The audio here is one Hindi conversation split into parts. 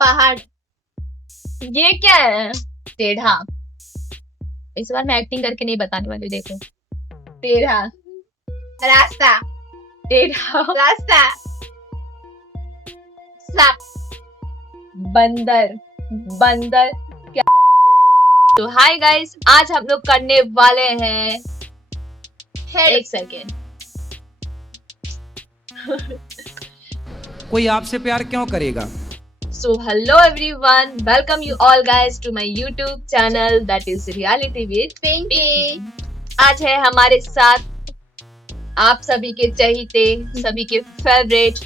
पहाड़। ये क्या है? टेढ़ा। इस बार मैं एक्टिंग करके नहीं बताने वाली, देखो। टेढ़ा। रास्ता। टेढ़ा। रास्ता। सांप। बंदर। बंदर क्या? तो हाय गाइस, आज हम लोग करने वाले हैं एक सेकेंड। कोई आपसे प्यार क्यों करेगा? So hello everyone, welcome you all guys to my YouTube channel that is Reality with Pinky. आज है हमारे साथ आप सभी के चहीते, सभी के फेवरेट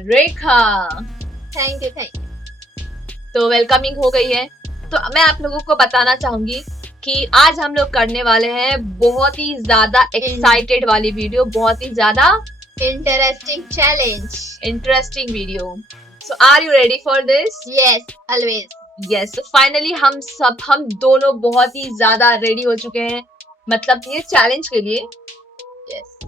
रेखा। Thank you. तो वेलकमिंग हो गई है, तो मैं आप लोगों को बताना चाहूंगी कि आज हम लोग करने वाले हैं बहुत ही ज्यादा एक्साइटेड वाली वीडियो, बहुत ही ज्यादा interesting challenge. Interesting video. So are you ready for this? Yes, always. Yes, so finally हम दोनों बहुत ही ज्यादा रेडी हो चुके हैं, मतलब ये चैलेंज के लिए। यस,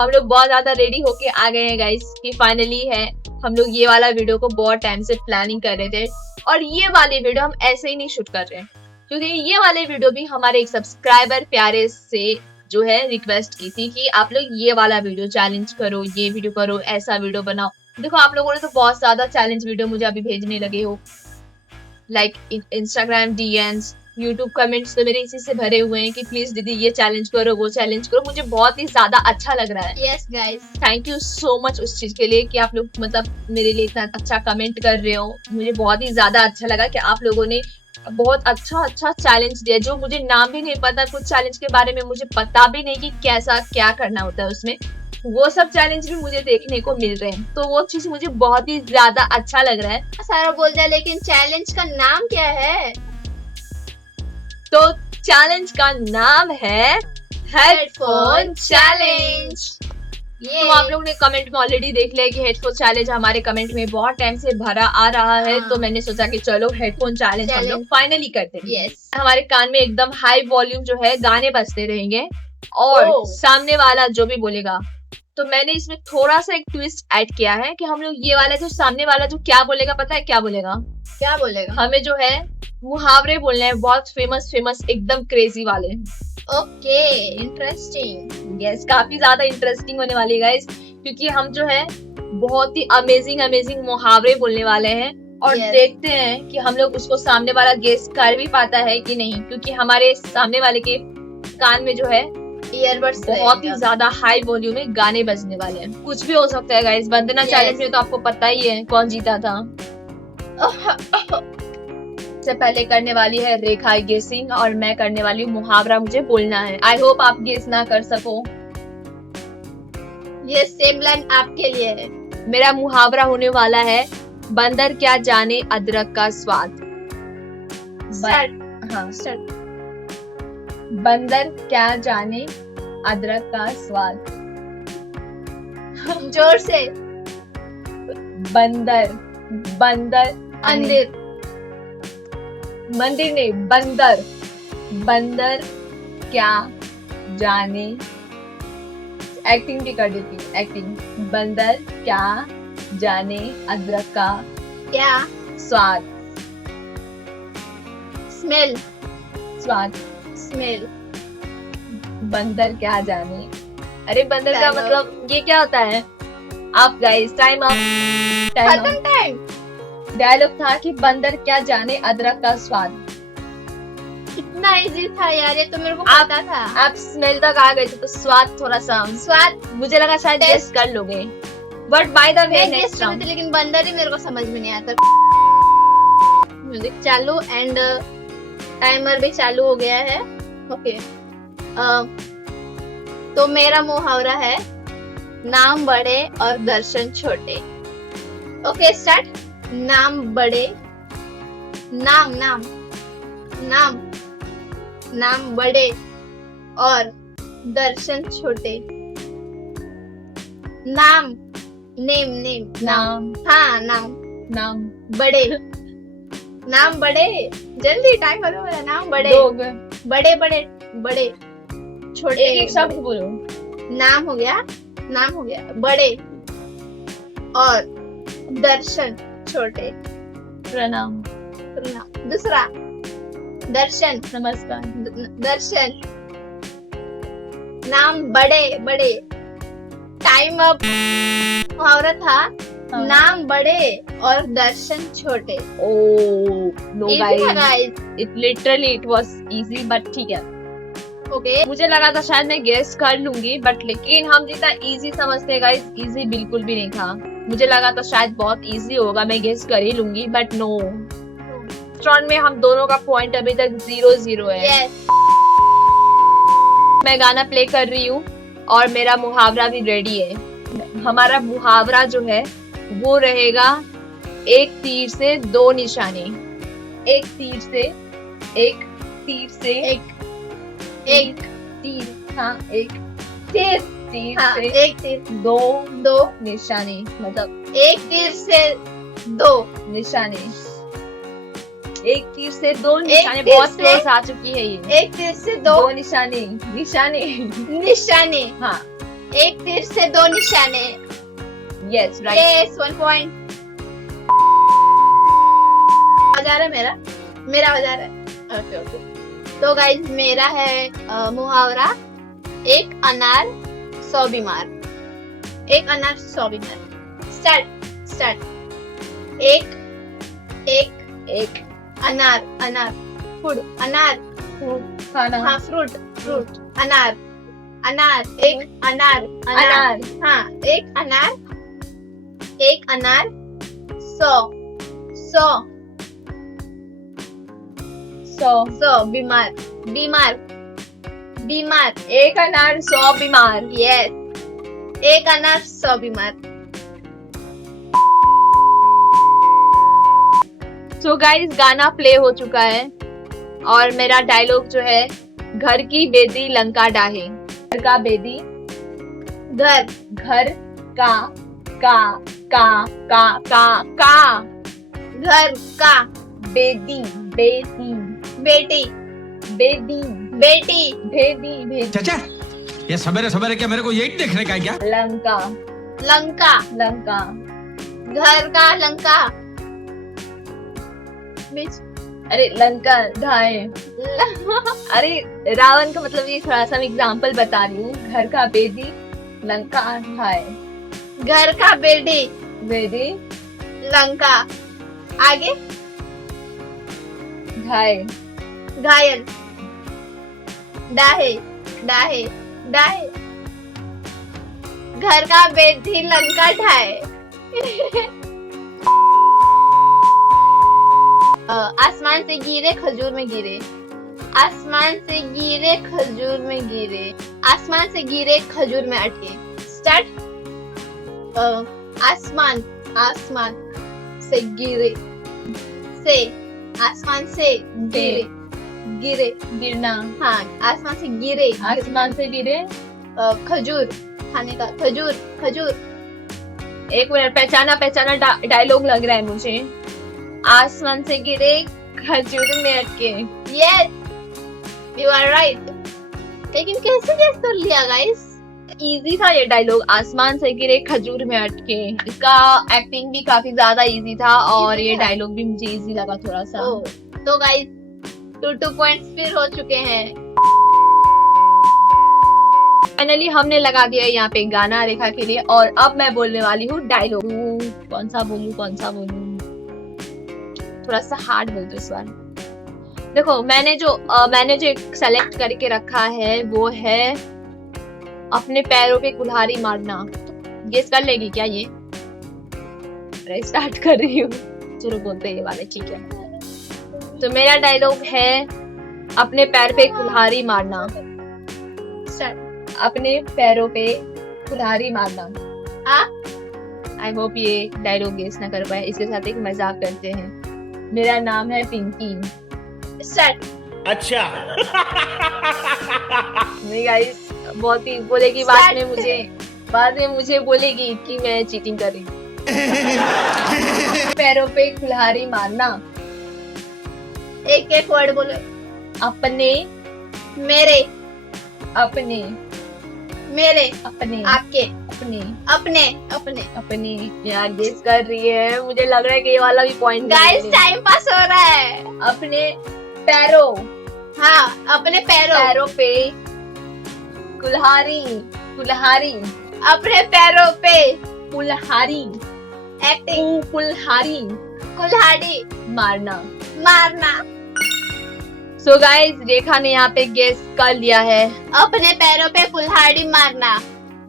हम लोग बहुत ज्यादा रेडी होके आ गए हैं गाइस कि फाइनली है। हम लोग ये वाला वीडियो को बहुत टाइम से प्लानिंग कर रहे थे, और ये वाली वीडियो हम ऐसे ही नहीं शूट कर रहे हैं, क्योंकि ये वाले वीडियो भी हमारे एक सब्सक्राइबर प्यारे से जो है रिक्वेस्ट की थी कि आप लोग ये वाला वीडियो चैलेंज करो, ये वीडियो करो, ऐसा वीडियो बनाओ। देखो आप लोगों ने तो बहुत ज्यादा चैलेंज वीडियो मुझे अभी भेजने लगे हो, like Instagram DMs, YouTube comments तो मेरे इसी से भरे हुए हैं कि प्लीज दीदी ये चैलेंज करो, वो चैलेंज करो। मुझे बहुत ही ज्यादा अच्छा लग रहा है। Yes guys, thank you so much उस चीज के लिए कि आप लोग मतलब मेरे लिए इतना अच्छा कमेंट कर रहे हो। मुझे बहुत ही ज्यादा अच्छा लगा कि आप लोगों ने बहुत अच्छा चैलेंज दिया, जो मुझे नाम भी नहीं पता, कुछ चैलेंज के बारे में मुझे पता भी नहीं कि कैसा क्या करना होता है उसमें, वो सब चैलेंज भी मुझे देखने को मिल रहे हैं। तो वो चीज मुझे बहुत ही ज्यादा अच्छा लग रहा है। सारा बोल दिया, लेकिन चैलेंज का नाम क्या है? तो चैलेंज का नाम है हेडफोन चैलेंज। ये तो आप लोगों ने कमेंट में ऑलरेडी देख लिया कि हेडफोन चैलेंज हमारे कमेंट में बहुत टाइम से भरा आ रहा है। हाँ। तो मैंने सोचा कि चलो हेडफोन चैलेंज हम लोग फाइनली करते हैं। यस, हमारे कान में एकदम हाई वॉल्यूम जो है गाने बजते रहेंगे, और सामने वाला जो भी बोलेगा, तो मैंने इसमें थोड़ा सा एक ट्विस्ट ऐड किया है कि हम लोग ये वाला जो सामने वाला जो क्या बोलेगा, पता है क्या बोलेगा? क्या बोलेगा? हमें जो है मुहावरे बोलने हैं, बहुत फेमस एकदम क्रेजी वाले। Okay, interesting. यस, काफी ज्यादा इंटरेस्टिंग होने वाली है गाइस, क्योंकि हम जो है बहुत ही अमेजिंग मुहावरे बोलने वाले हैं। और Yes. देखते हैं कि हम लोग उसको सामने वाला गेस कर भी पाता है कि नहीं, क्योंकि हमारे सामने वाले के कान में जो है ईयरबड्स बहुत ही ज्यादा हाई वॉल्यूम में गाने बजने वाले हैं। कुछ भी हो सकता है गाइस। वंदना चैलेंज में तो आपको पता ही है कौन जीता था। सबसे पहले करने वाली है रेखा गेसिंग, और मैं करने वाली हूँ मुहावरा, मुझे बोलना है। आई होप आप गेस ना कर सको। ये सेम लाइन आपके लिए है। मेरा मुहावरा होने वाला है, बंदर क्या जाने अदरक का स्वाद। हाँ, स्टार्ट। बंदर क्या जाने अदरक का स्वाद। जोर से। बंदर अंदर। मंदिर नहीं, बंदर क्या जाने, एक्टिंग भी कर देती हूँ, एक्टिंग। बंदर क्या जाने अदरक का क्या? स्वाद। स्मेल। स्मेल। बंदर क्या जाने, अरे बंदर का मतलब ये क्या होता है? आप गाइस टाइम खत्म टाइम। डायलॉग था कि बंदर क्या जाने अदरक का स्वाद। कितना इजी था यार, ये तो मेरे को पता था। आप स्मेल तक आ गए थे, तो स्वाद थोड़ा सा, स्वाद मुझे लगा शायद गेस कर लोगे, but by the way next round. लेकिन बंदर ही मेरे को समझ में नहीं आता। म्यूजिक चालू एंड टाइमर भी चालू हो गया है। ओके, तो मेरा मुहावरा है, नाम बड़े और दर्शन छोटे। Okay, start. नाम बड़े, नाम बड़े और दर्शन छोटे। नाम, नेम। हाँ, नाम बड़े। नाम बड़े, जल्दी टाइम करो। नाम बड़े, बड़े छोटे। एक शब्द बोलो। नाम हो गया, बड़े और दर्शन छोटे। प्रणाम। दूसरा दर्शन। नमस्कार। दर्शन। नाम बड़े बड़े। Time up. मुहावरा था नाम बड़े और दर्शन छोटे। नो Easy था guys, guys। It literally it was easy, but ठीक है। ओके मुझे लगा था शायद मैं गेस कर लूंगी, बट लेकिन हम जितना इजी समझते हैं गाइस, इजी बिल्कुल भी नहीं था। मुझे लगा था शायद बहुत इजी होगा, मैं गेस कर ही लूंगी, बट नो। राउंड में हम दोनों का पॉइंट अभी तक 0-0 है। यस। मैं गाना प्ले कर रही हूँ और मेरा मुहावरा भी रेडी है। हमारा मुहावरा जो है वो रहेगा एक तीर से दो निशाने। एक तीर से एक तीर से एक तीर, हाँ एक तीर, तीर हाँ, से एक तीर दो दो निशाने, मतलब एक तीर से दो निशाने। एक तीर से दो निशाने, तीर बहुत से- क्लोज आ चुकी है ये। एक तीर से दो दो निशाने, निशाने, निशाने। हाँ एक तीर से दो निशाने। Yes right. Yes 1 point. बजा रहा है मेरा बजा रहा है। Okay okay. तो गाइज मेरा है मुहावरा एक अनार 100 बीमार। एक अनार 100 बीमार। स्टार्ट। एक अनार फूड अनार खाना, हाँ फ्रूट अनार एक अनार हाँ एक अनार 100 बीमार। एक अनार 100 बीमार। यस एक अनार 100 बीमार। सो गाइस गाना प्ले हो चुका है और मेरा डायलॉग जो है घर की बेदी लंका डाहे। घर का बेदी, घर घर का घर का बेदी, बेदी, बेटी बेदी, बेटी भेदी, चाचा ये सवेरे सवेरे क्या मेरे को यही देखने का है क्या? लंका, लंका लंका, घर का लंका बीच अरे लंका ढाए, अरे रावण का मतलब ये थोड़ा सा एग्जाम्पल बता रही हूँ। घर का बेदी लंका ढाए, घर का बेटी बेदी लंका आगे ढाए, घायल डाहे घर का बेटी लंका ढाए। आसमान से गिरे खजूर में गिरे। आसमान से गिरे खजूर में गिरे। आसमान से गिरे खजूर में अटके। स्टार्ट। आसमान से गिरे से आसमान से गिरे गिरना, हाँ आसमान से गिरे आसमान से गिरे। खजूर खाने का खजूर एक मिनट, पहचाना डायलॉग लग रहा है मुझे। आसमान से गिरे खजूर में अटके। Yes you are right. लेकिन कैसे गेस कर लिया गाइस? इजी था ये डायलॉग, आसमान से गिरे खजूर में अटके। इसका एक्टिंग भी काफी ज्यादा इजी था और Easy ये था। डायलॉग भी मुझे इजी लगा थोड़ा सा। तो गाइस 2 पॉइंट्स फिर हो चुके हैं। फाइनली हमने लगा दिया यहाँ पे गाना रेखा के लिए और अब मैं बोलने वाली हूँ डायलॉग। कौन सा बोलूं? थोड़ा सा हार्ड बोल दो इस बार। देखो मैंने जो सेलेक्ट करके रखा है वो है अपने पैरों पे कुल्हाड़ी मारना। गेस कर लेगी क्या ये? स्टार्ट कर रही हूँ, चलो बोलते हैं ये वाले, ठीक है। तो मेरा डायलॉग है अपने पैर पे कुल्हाड़ी मारना। स्टार्ट। अपने पैरों पे कुल्हाड़ी मारना। हाँ आई होप ये डायलॉग गेस ना कर पाए। इसके साथ एक मजाक करते हैं। मेरा नाम है पिंकी। स्टार्ट। अच्छा नहीं गाइस, बहुत ही बोलेगी बाद में मुझे बोलेगी कि मैं चीटिंग कर रही हूँ। पैरों पे कुल्हाड़ी मारना। एक वर्ड बोलो। अपने मेरे अपने मेरे अपने आपके अपने अपने अपने अपने यार गेस कर रही है, मुझे लग रहा है कि ये वाला भी पॉइंट गाइस टाइम पास हो रहा है। अपने पैरों हाँ अपने पैरों पैरों पे कुल्हाड़ी कुल्हाड़ी अपने पैरों पे कुल्हाड़ी एक्टिंग कुल्हाड़ी कुल्हाड़ी मारना। मारना। सो गाइस रेखा ने यहाँ पे गेस कर लिया है। अपने पैरों पे कुल्हाड़ी मारना।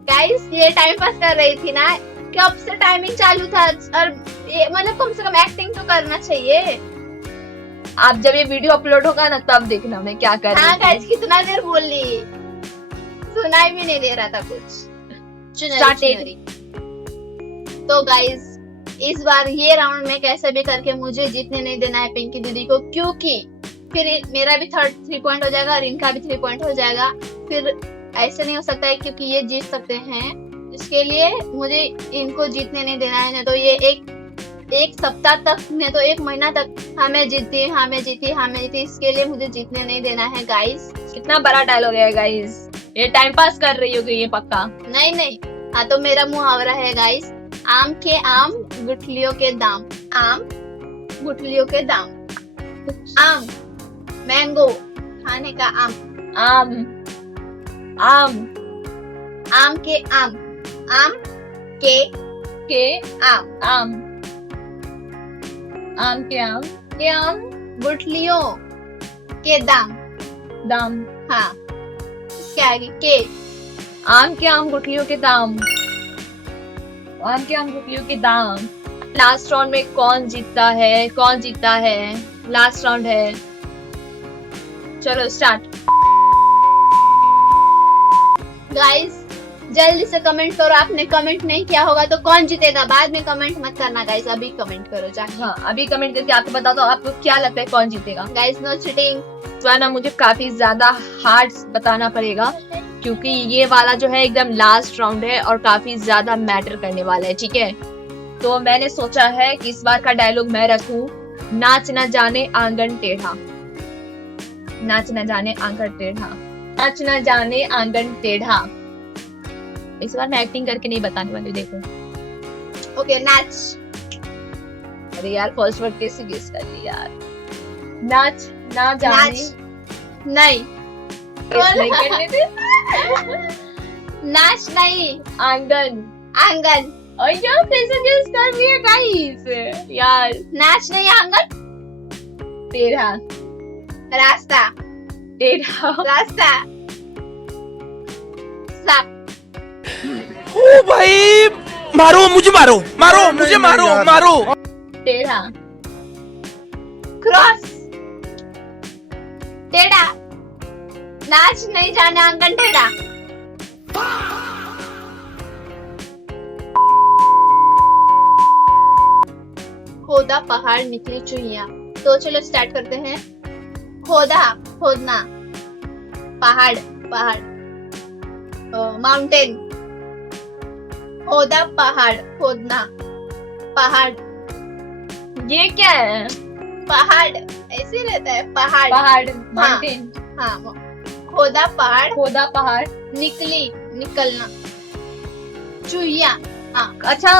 गाइस ये टाइम पास कर रही थी ना, कब से टाइमिंग चालू था और ये मतलब कम से कम एक्टिंग तो करना चाहिए। आप जब ये वीडियो अपलोड होगा ना तब देखना मैं क्या कर हाँ रही गाइस थी। कितना देर बोल ली, सुनाई भी नहीं दे रहा था कुछ। Started. तो गाइस इस बार ये राउंड में कैसे भी करके मुझे जीतने नहीं देना है पिंकी दीदी को, क्योंकि फिर मेरा भी 3 पॉइंट हो जाएगा और इनका भी 3 पॉइंट हो जाएगा। फिर ऐसे नहीं हो सकता है क्योंकि ये जीत सकते हैं, इसके लिए मुझे इनको जीतने नहीं देना है। नहीं तो ये एक सप्ताह तक, नहीं तो 1 महीना तक हमें जीती, इसके लिए मुझे जीतने नहीं देना है गाइस। कितना बड़ा डायलॉग है गाइस, ये टाइम पास कर रही होगी ये पक्का। नहीं हाँ तो मेरा मुहावरा है गाइस, आम के आम गुठलियों के दाम। आम गुठलियों के दाम। आम मैंगो खाने का आम। आम आम आम के आम। आम के आम। आम आम के आम गुठलियों के दाम। दाम। हाँ इसके आगे के। आम के आम गुठलियों के दाम। आम के आम गुठलियों के दाम। लास्ट राउंड में कौन जीतता है? लास्ट राउंड है, चलो स्टार्ट। गाइस जल्दी से कमेंट करो, आपने कमेंट नहीं किया होगा तो कौन जीतेगा बाद में कमेंट मत करना गाइस, अभी कमेंट करो जाके। हाँ अभी कमेंट करके आपको बता दो आपको क्या लगता है कौन जीतेगा। Guys no cheating. ना मुझे काफी ज्यादा हार्ड बताना पड़ेगा क्योंकि ये वाला जो है एकदम लास्ट राउंड है और काफी ज्यादा मैटर करने वाला है, ठीक है। तो मैंने सोचा है कि इस बार का डायलॉग मैं रखूं, नाच न जाने आंगन टेढ़ा। नाच न जाने आंगन टेढ़ा। नाच न जाने आंगन टेढ़ा। इस बार मैं एक्टिंग करके नहीं बताने वाली, देखो। ओके नाच। अरे यार फर्स्ट वर्ड कैसे गेस कर ली यार। नाच ना जाने नहीं गेस नहीं करने थे। नाच नहीं आंगन। आंगन। और यार कैसे गेस कर रही है गाइस यार। नाच नहीं आंगन। टेढ़ा। रास्ता। टेढ़ा। रास्ता। साप। ओ भाई मारो मुझे, मारो। टेढ़ा। क्रॉस। टेढ़ा। नाच नहीं जाने आंगन टेढ़ा। खोदा पहाड़ निकली चुहिया। तो चलो स्टार्ट करते हैं। खोदा खोदना। पहाड़ पहाड़। माउंटेन। खोदा पहाड़ खोदना। पहाड़। ये क्या है? पहाड़ ऐसे रहता है पहाड़। पहाड़ माउंटेन। हाँ खोदा पहाड़। खोदा पहाड़। निकली निकलना। चुहिया। हाँ अच्छा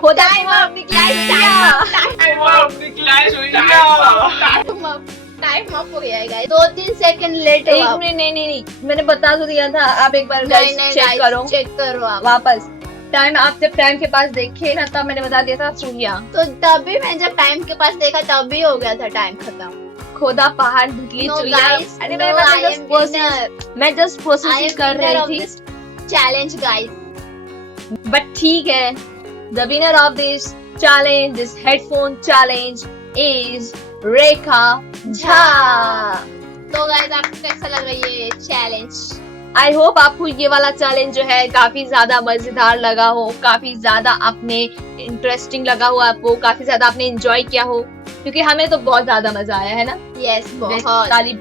खोदा टाइम अप टाइम अप हो गया है गाइस। 2-3 सेकंड लेट एक मिनट, नहीं मैंने बता तो दिया था, आप एक बार चेक करो। चेक करो आप वापस टाइम, आप जब टाइम के पास देखे ना तब मैंने बता दिया था चूहिया। तो तभी मैं जब टाइम के पास देखा तभी हो गया था टाइम खत्म। खोदा पहाड़ निकली No चूहिया। guys, अरे no, I am मैं जस्ट प्रोसेस कर रही थी। Challenge guys. बट ठीक है, the winner of this challenge, this headphone challenge is Rekha Jha. तो गाइस आपको कैसा लग रहा है ये चैलेंज? आई होप आपको ये वाला चैलेंज जो है काफी ज्यादा मजेदार लगा हो, काफी ज्यादा आपने इंटरेस्टिंग लगा हो, आपको काफी ज्यादा आपने एंजॉय किया हो, क्योंकि हमें तो बहुत ज्यादा मजा आया है ना। यस बहुत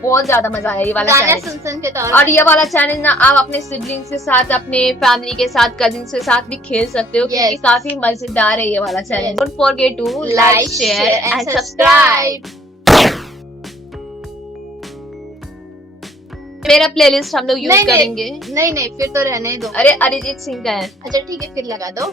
बहुत ज्यादा मजा आया ये वाला गाना चैलेंज। सुन के तौर और ये वाला चैलेंज ना आप अपने सिबलिंग्स के साथ, अपने फैमिली के साथ, कजिन्स के साथ भी खेल सकते हो, क्योंकि काफी मजेदार है ये वाला challenge. Don't forget to like, share and subscribe. मेरा प्लेलिस्ट हम लोग यूज नहीं, करेंगे। नहीं फिर तो रहने दो। अरे अरिजीत सिंह का है। अच्छा ठीक है फिर लगा दो।